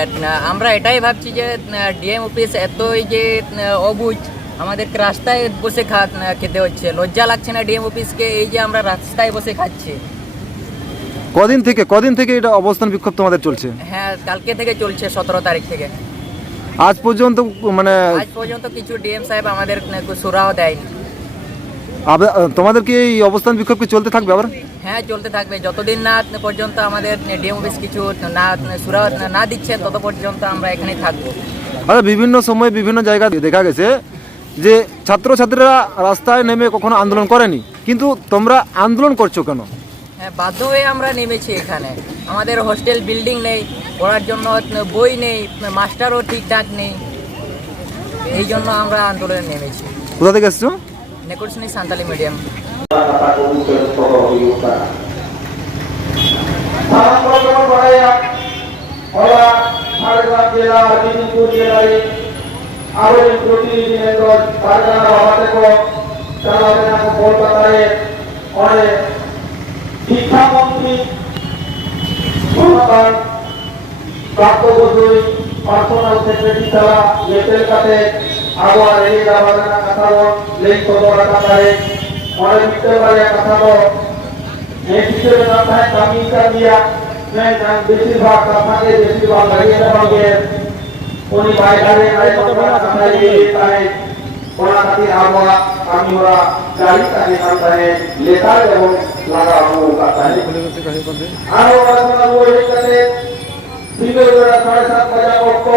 হ্যাঁ, আমরা এটাই ভাবছি যে ডিএম অফিস এতই যে অবুঝ, আমাদেরকে রাস্তায় বসে খেতে হচ্ছে। লজ্জা লাগছে না ডিএম অফিসকে, এই যে আমরা রাস্তায় বসে খাচ্ছি। কদিন থেকে এটা অবস্থান বিক্ষোভ তোমাদের চলছে? হ্যাঁ, কালকে থেকে চলছে, 17 তারিখ থেকে। আজ পর্যন্ত মানে আজ পর্যন্ত কিছু ডিএম সাহেব আমাদের সুরাও দেয়নি। তোমাদের কি এই অবস্থান বিক্ষোভ কি চলতে থাকবে আবার? হ্যাঁ, চলতে থাকবে যতদিন না পর্যন্ত আমাদের ডিএম অফিস কিছু সুরা না দিচ্ছে, তত পর্যন্ত আমরা এখানেই থাকবো। আচ্ছা, বিভিন্ন সময় বিভিন্ন জায়গায় দেখা গেছে যে ছাত্রছাত্রীরা রাস্তায় নেমে কখনো আন্দোলন করেনি, কিন্তু তোমরা আন্দোলন করছো কেন? হ্যাঁ, বাধ্য হয়ে আমরা নেমেছি এখানে। আমাদের হোস্টেল বিল্ডিং নেই, পড়ার জন্য বই নেই, মাস্টারও ঠিকঠাক নেই, এই জন্য আমরা আন্দোলনে নেমেছি। কোথা থেকে এসছো? নেকুরসনি সান্তালি মিডিয়াম। শিক্ষামন্ত্রী পার্সোনাল সেক্রেটারি ছাড়া মেটেল কাটে আবার এই রাবানা কাথাবো লেই তোমরা কাটারে অনেক বিদ্যালয়ে কাথাবো এই বিষয়ে না থাকে কামিকা দিয়া मैं नाम বেশিরভাগ কাথাকে বেশিরভাগ লাগিয়ে দেওয়াকে উনি বাইরে আই কথা কাটাই তাই ওনা খাতির আবহাওয়া আমি ওরা গাড়ি কানে কাটায় লেটার এবং লাগাবো কাটায় আর ওরা ওই কাছে বিকেলবেলা 7:30 বাজে পড়তো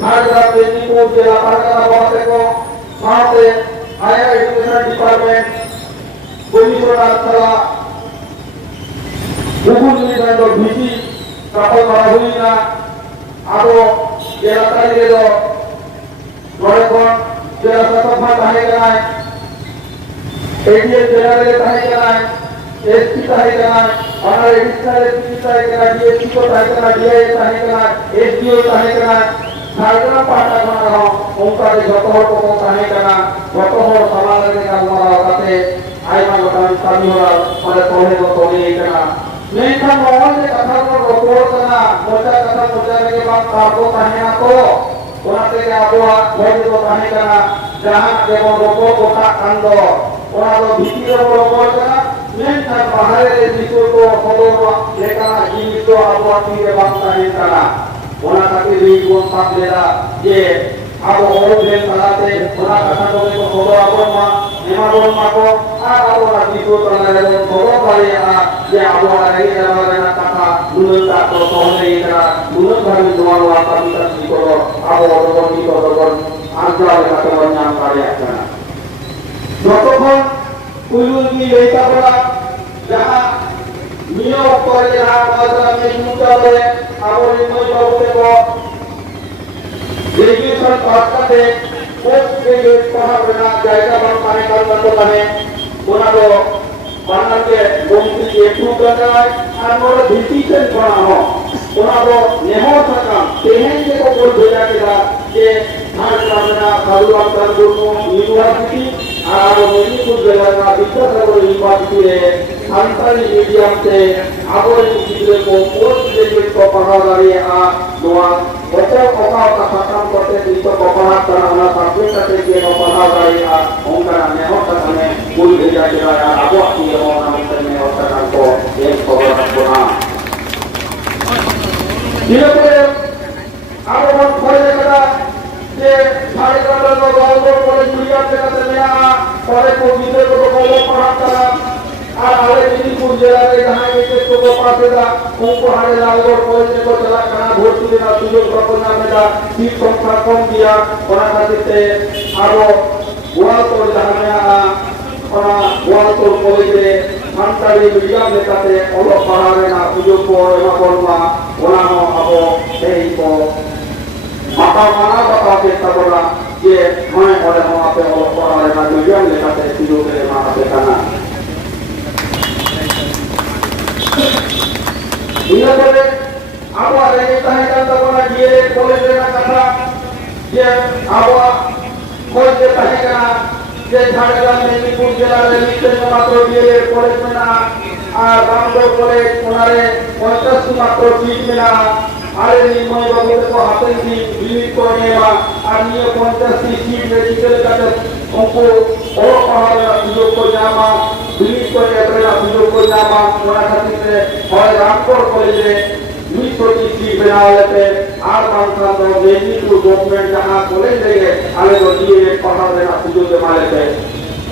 ঝাড়গ্রাম মেদিনীপুর জেলা পারগানা বলা থেকে সাথে হায়ার এডুকেশন ডিপার্টমেন্ট বৈশাখা বহু নির্ধারিত ভিসি সফল করা হই না আরো জেলা তারিখে ধরেখন জেলা সভা তাহে গেলায় এডিএ জেলারে তাহে গেলায় एसपी ताहे गना और एडिशनल एसपी ताहे गना डीएसपी को ताहे गना डीआई ताहे गना एसडीओ ताहे गना झारखंड पाटा गना हो उनका যত হর को ताहे गना যত হর সমাজের কাজ করা তাতে আইনা গঠন কামি হওয়া মানে তোহে তোহে গনা মেনখান মহলে কথা রোপড় গনা মোটা কথা মোটা के बाद কারো তাহে না তো ওনা থেকে আবহাওয়া বৈধ তাহে গনা যাহা যেমন রোপড় কথা কান্দ ওনা তো ভিতরে রোপড় গনা মেনখান বাহিরে বিষয় তো খবর লেখা জীবিত আবহাওয়া থেকে বার্তা নিতানা ওনা তাকে রিপোর্ট পাবলেরা যে আবহাওয়া দেন তাতে ওনা কথা বলে খবর আবহাওয়া নিমাবন মাকো আর আবহাওয়া বিষয় তো না খবর পারে যে আবহাওয়া এই জায়গায় না কথা দুলতা তো তাহলে এটা দুলত ভাবে তোমার আকাঙ্ক্ষা কি করো আবহাওয়া বন্ধ করো আজকাল কথা নাম পারে একটা যতক্ষণ কুলুকি লেখা পড়া যাহা নিয়োগ করে যাহা মাদ্রাসে মুতালে আবরিময় বাবুকে গ্রাজুয়েশন পাস করতে পোস্ট গ্রাজুয়েট পড়াবে না জায়গা বা পারে করতে পারে ওনারো বানাকে বন্ধুকে একটু দেয় আর ওরা ডিসিশন করা হয় ওনারো নেহ থাকা তেহেন যে কোন ভেজা গেলা যে ঝাড়গ্রামের কালুয়াকার ইউনিভার্সিটি আর মেদিনীপুর জেলার বিদ্যাসাগর ইউনিভার্সিটি সান্তালি মিডিয়াম से आगोरी गिदरे को पोस्ट ग्रेजुएट को पढ़ा रही है नोआ बच्चा कोका का खत्म करते तो पढ़ा करना सब्जेक्ट से के पढ़ा रही है उनका नेहो तक में कोई भेजा गया है आगो की होना में होता है को एक खबर बना ये पे आगो बहुत खोले करा যে ঝাড়গ্রামের গল্প করে মিডিয়াম থেকে নেয়া পরে को गिदरे को खबर पढ़ा करा আর আরে মেদিনীপুর জেলাতে ধান এসে তো পাশেদা উপহারে লালগড় কলেজে তো চলা কানা ভর্তি না সুযোগ প্রকল্পনা মেলা সিট সংখ্যা কম দিয়া ওনা খাতিতে আরো গোয়ালতোর জাহামিয়া ওনা গোয়ালতোর কলেজে সান্তালি মিডিয়াম লেখাতে অল পাহাড়ে না সুযোগ এমা করমা ওনা আবো এই তো মাথা মানা কথা চেষ্টা করা যে মনে করে আপনি অল পাহাড়ে না মিডিয়াম লেখাতে সুযোগ এমা আছে কানা ইনারে আবার এই তাহিকা তবনা গিয়ে কলেজে না কথা যে আবার কলেজে তাহিকা যে ঝাড়গ্রাম মেদিনীপুর জেলার লিখতে মাত্র গিয়ে কলেজ না আর বাংলো কলেজ ওনারে 50 মাত্র সিট মিলা আরে নির্ময় বাবুকে তো হাতে দিয়ে বিলিট করে নেওয়া আর নিয়ে 50টি সিট মেডিকেল কাছে অঙ্ক বড় পাহাড়ের সুযোগ করে নেওয়া বিলিট করে এবারে সুযোগ করে নেওয়া ওরা খাতিরে হয় রামপুর কলেজে 200টি সিট বেনাও लेते আর বাংলা তো মেদিনীপুর গভর্নমেন্ট जहां কলেজ থেকে আলে দিয়ে পাহাড়ের সুযোগ জমা लेते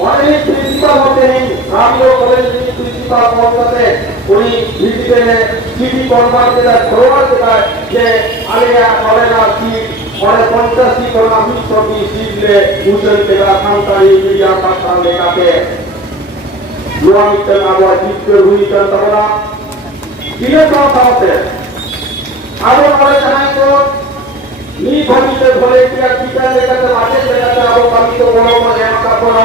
অনেক প্রিন্সিপাল হতে নেই রামপুর কলেজ প্রিন্সিপাল পদতে উনি ভিজিটে সিটি কনভার্টের ধরোয়ার দেয় যে আলেয়া কলেজা সিট और 50 सीट और 200 सीट ले उजल तेरा संतारी मीडिया भाषा लेकाते युवा मित्र आवाज जीत हुई जनता किले पाते आरो वाले चाहे तो नी भविष्य भले किया टीका लेकर बातें लेकर आरो कभी तो बोलो पर यहाँ का पड़ा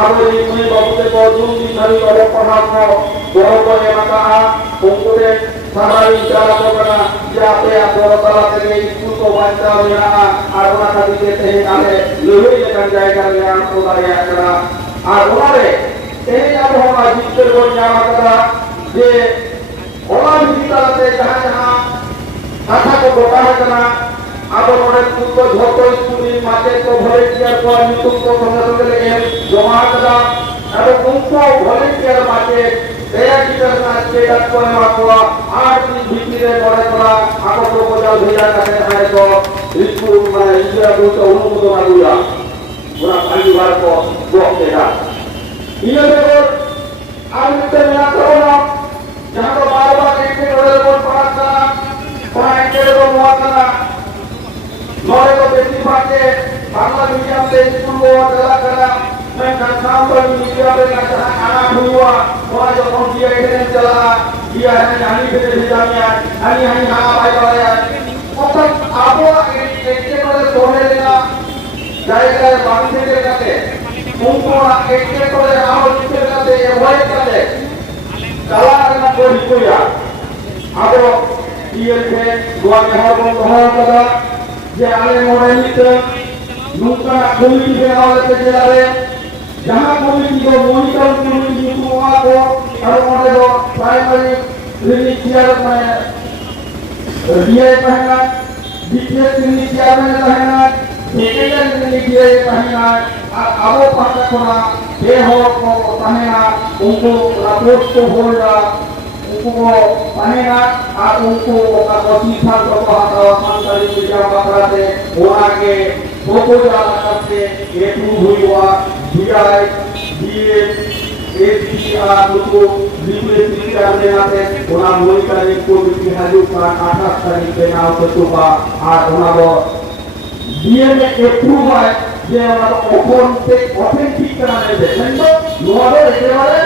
आरो ये मुझे बहुत को दूर की धरी और पढ़ा को बोलो पर यहाँ का उनको ने सारा इशारा को करना जाते आप बोलो तला के स्कूल को बांटा हुआ आरो ना कभी देते हैं आले लोहे लेकर जाएगा यहाँ को लाया करना आरो वाले तेरे अब हम अजीत को जाना करा ये और भी तरह जहाँ जहाँ कथा को बताया करना अब हमारे स्कूल को झोंको स्कूली माते को वॉलंटियर को नितुम को संगठन के लिए जमा करना अब उनको वॉलंटियर माते दया की करना स्टेटस को मारवा आठ दिन भीतर बड़े बड़ा आपको प्रपोजल भेजा करने है तो स्कूल में इंडिया को तो उनको तो मालूम पूरा परिवार को ब्लॉक देगा ये देखो आज मित्र मेरा करो जहाँ को बार-बार एक नोडल बोर्ड पास करना और एक को मुआ करना नोडल को बेटी बाटे बांग्ला मीडियम से स्कूल को चला करना मैं कंसाम पर मीडिया पे जहाँ आना हुआ वहाँ जो कौन दिया इधर चला दिया है यानी फिर जामिया यानी हाँ भाई वाले मतलब आपको एक नोडल सोने लेना जाएगा बांग्ला के करते उनको एक नोडल आओ जिसके करते ये वही करते कला करना कोई कोया अब ये थे गोवा में हर कोई कहाँ करा ये आले मॉडल से नुका कम्युनिटी के नाम से चलावे जहाँ कम्युनिटी को मॉनिटर कम्युनिटी को आपको हर मॉडल को प्राइमरी क्लिनिक केयर में रिये पहना बीटीएस क्लिनिक केयर में पहना सेकेंडरी क्लिनिक केयर पहना अब पास करना ये हो को पहना उनको रापोर्ट को होगा उनको पहना और उनको का वसीफा को कहता संतारी मीडिया बात है वो आगे फोटो डाल करके ये हुई हुआ डीआई डीए एसीआर उनको रिप्लेस करने आते उना मॉनिटरिंग को भी हाजू का 28 तारीख के नाम से सुबह और उना वो डीए में अप्रूव है যে আমরা অথেন্টিক कराने दे কিন্তু নোয়ারে একেবারে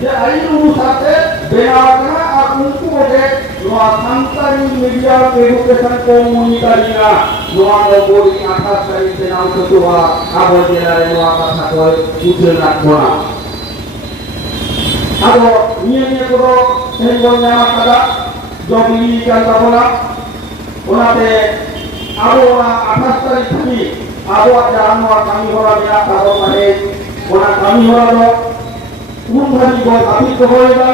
যে আইন অনুসারে বেনাওয়া আর উनको যে নোয়া সান্তারি মিডিয়া এডুকেশন কমিউনিটারিয়া নোয়া বড়ি 28 তারিখ से नाम से हुआ আবার জেলারে নোয়া কথা কই উঠে রাখবো না আরো নিয়ে পুরো সেই বন্যা কাটা জমি কাটাবনা ওনাতে আরো 28 তারিখ থেকে आबो जानवर कमी होला बिना तारो माने ओना कमी होला नो उन भरी गो अभी तो होएगा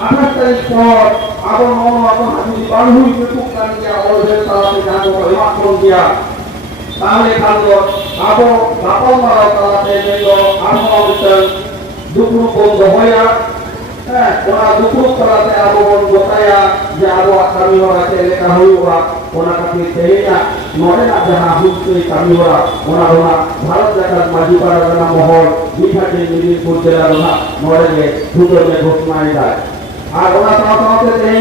28 तारीख पर आबो नो आबो हाथी बांधु यूट्यूब कर दिया और जे तारा पे जानो होया कर दिया ताले खालो आबो बापो मारा तारा पे नेलो आबो बितर दुखु बंद होया ओना दुखु तारा पे आबो बताया जे आबो कमी होला से लेका होइबा ओना खातिर तेया नोरे ना जहां हुक्के कमी होला ओना होला भारत जाकर माजीपाड़ा का महल मिठा के मिदनीपुर जिला होला नोरे में भूगोल में घोषणा है আর ওনা সাথে নেই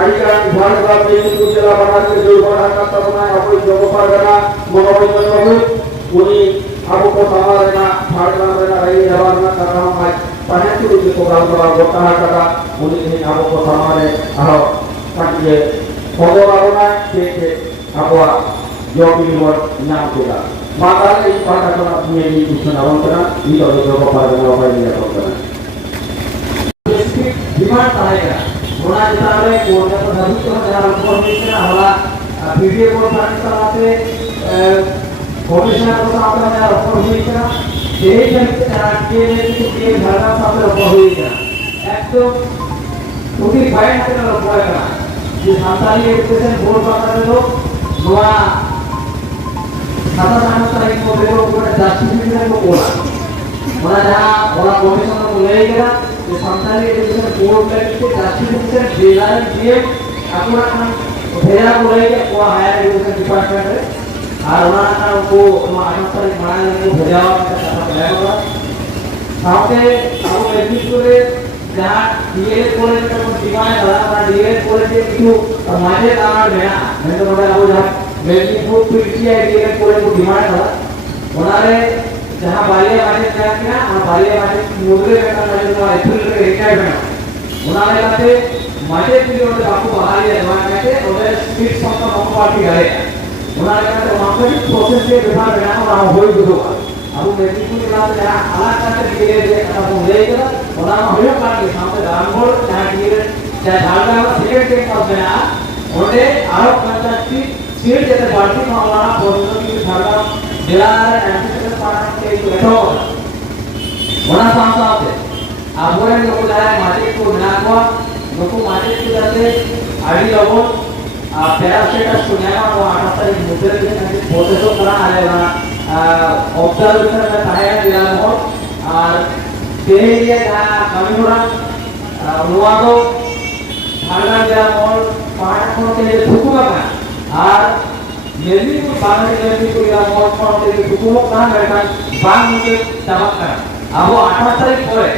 আইকা भारत का मिदनीपुर जिला बना के जो बड़ा का तबना अपनी जगह पर गना मनोबल में उनी अब को समारना भारत में रही जवाना कर रहा है पहले तो जो प्रोग्राम बड़ा होता है का उनी नहीं अब को समारे आ पाटिए फोटो वाला के apa jogi luar nyam kita maka ini pada kalau punya ini bisa nawan kena ini kalau coba pada apa ini ya kalau demand आएगा होना जैसा है कोड का सभी तो जहाँ इन्फॉर्मेशन हमारा वीडियो को साथ साथ प्रोफेशनल को साथ में ऑफर हुई क्या यही के लिए धारणा साथ ऑफर हुई क्या एक तो उसी फाइन से ऑफर करना ᱡᱮ ᱥᱟᱱᱛᱟᱲᱤ ᱮᱰᱩকেᱥᱚᱱ ᱵᱳᱨᱰ ᱵᱟᱠᱷᱨᱟ ᱛᱮᱫᱚ ᱱᱚᱣᱟ 27 ᱛᱟᱹᱨᱤᱠᱷ ᱢᱚᱫᱽᱫᱷᱮ ᱫᱚ ᱩᱱᱠᱩᱣᱟᱜ ᱡᱟᱥᱴᱤফᱤᱠᱮᱥᱚᱱ ᱠᱚ ᱚᱞᱟ ᱚᱱᱟ ᱡᱟᱦᱟᱸ ᱚᱱᱟ ᱠᱚমিশন ᱠᱚ ᱞᱟᱹᱭ ᱠᱮᱫᱟ ᱡᱮ ᱥᱟᱱᱛᱟᱲᱤ ᱮᱰᱩকেᱥᱚᱱ ᱵᱳᱨᱰ ᱞᱟᱹᱜᱤᱫ ᱛᱮ ᱡᱟᱥᱴᱤফᱤᱠᱮᱥᱚᱱ ᱵᱮᱞᱟᱨ দিয়ে ᱟᱠᱚᱨᱟᱜ ভেজা को लई के को हायर एजुकेशन डिपार्टमेंट रे और ओना उनको 28 तारीख मांग को भेजा कथा बताया साथे अब एडमिशन रे जहां डीएल कॉलेज का डिमांड है डीएल कॉलेज के किछु माजे ताना मेना मैं तो बोला अब जहां मेडिकल पीटीआई डीएल कॉलेज को डिमांड है ओना रे जहां बालिया माजे जाके और बालिया माजे मुद्रे का माजे तो अप्रैल रे रिटायरमेंट ओना रे लाते माजे के ओले बापू बाहर है वहां के ओले स्पीड संख्या नंबर पार्टी है ओना रे लाते मार्केट प्रोसेस के विभाग में ना होई दो अब मेडिकल क्लास जहां अलग का डीएल रे कथा को ले के ओना होयो पार्टी सामने रामगढ़ जहां डीएल जहां झारखंड सेकेंड के पास में आ ओले आरो 50 सीट जैसे पार्टी में हमारा प्रोसेस की झारखंड जिला एडमिनिस्ट्रेशन पार्टी के बैठो ओना सामने अब वो लोग जाए मार्केट को बना को नुकु मार्केट को जाते आड़ी लोगों पैरास्टेटस सुनाया वो 28 तारीख मुद्दे के प्रोसेस को करा आले वाला ऑब्जर्वेशन में ताया दिया हो और देहिया का कमियोरा नुआगो भागना दिया और पाठ को के दुकुमा का और यदि को बांधने के लिए को या और को के दुकुमा का बैठा बांध के दबाव कर अब 28 तारीख परे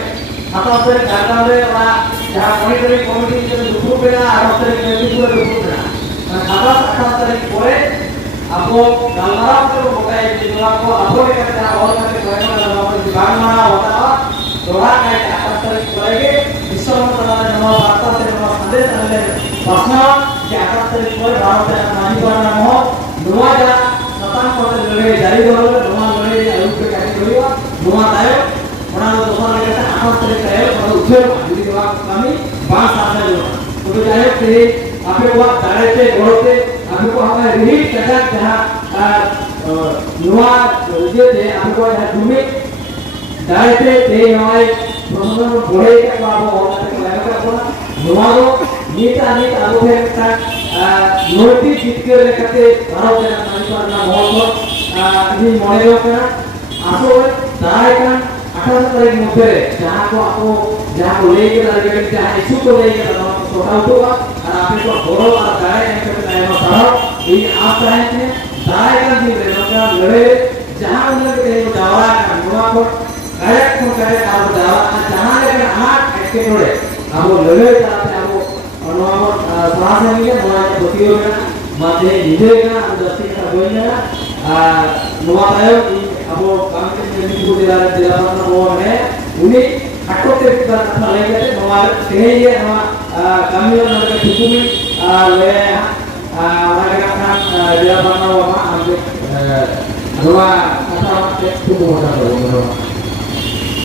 27 तारीख झारखंड रे ओना जहां मॉनिटरिंग कमिटी के दुकुमा पे ना 28 तारीख में दुकुमा दुकुमा ना 28 तारीख परे आपको गलमारा को बताया कि को आपको के का और के प्रयास करना विभाग में होता दोहा का 28 तारीख परे विश्व मंत्रालय नमो वार्ता से नमो संदेश आले प्रश्न कि 28 तारीख परे भारत का मानी करना हो नुआ जा सतान पद लड़े जारी करो नुआ लड़े आयोग के कार्य करियो नुआ आयो ओना दोसर के 28 तारीख आयो और उद्योग यदि कमी 5 साल में तो जायो कि आपे वो दाड़े गोड़ते आपको हमें रिलीज करना जहां नुआ जे थे आपको यहां भूमि दाड़े ते हमारे प्रमोशन बढ़े के बाबू होना के लगा को नुआ को नीता नीत आलो है का नोटिस जीत के लेकते भारत के मानकर ना बहुत ये मॉडल का आसो दाड़े का 28 तारीख मध्य जहां को आपको जहां को लेके लगे जहां इशू को लेके छोटा होगा और आपने को बोलो और दाए के टाइम में पढ़ो ये आप चाहे थे दाए का दिन रे लोग लड़े जहां उन्हें के दावा का नुआ को डायरेक्ट को करे आप दावा जहां लेके आठ के जोड़े आप लड़े जाते आप नुआ को साथ में के नुआ के प्रतियो में माथे निधे का दस्ती का गोइना नुआ आयो अब काम के को दिला पाना वो है उन्हें हटोते का कथा लेके नोआ तेहे नोआ कामियो नके हुकुमी ले वाला का दिला पाना वो हम नोआ कथा के को होता है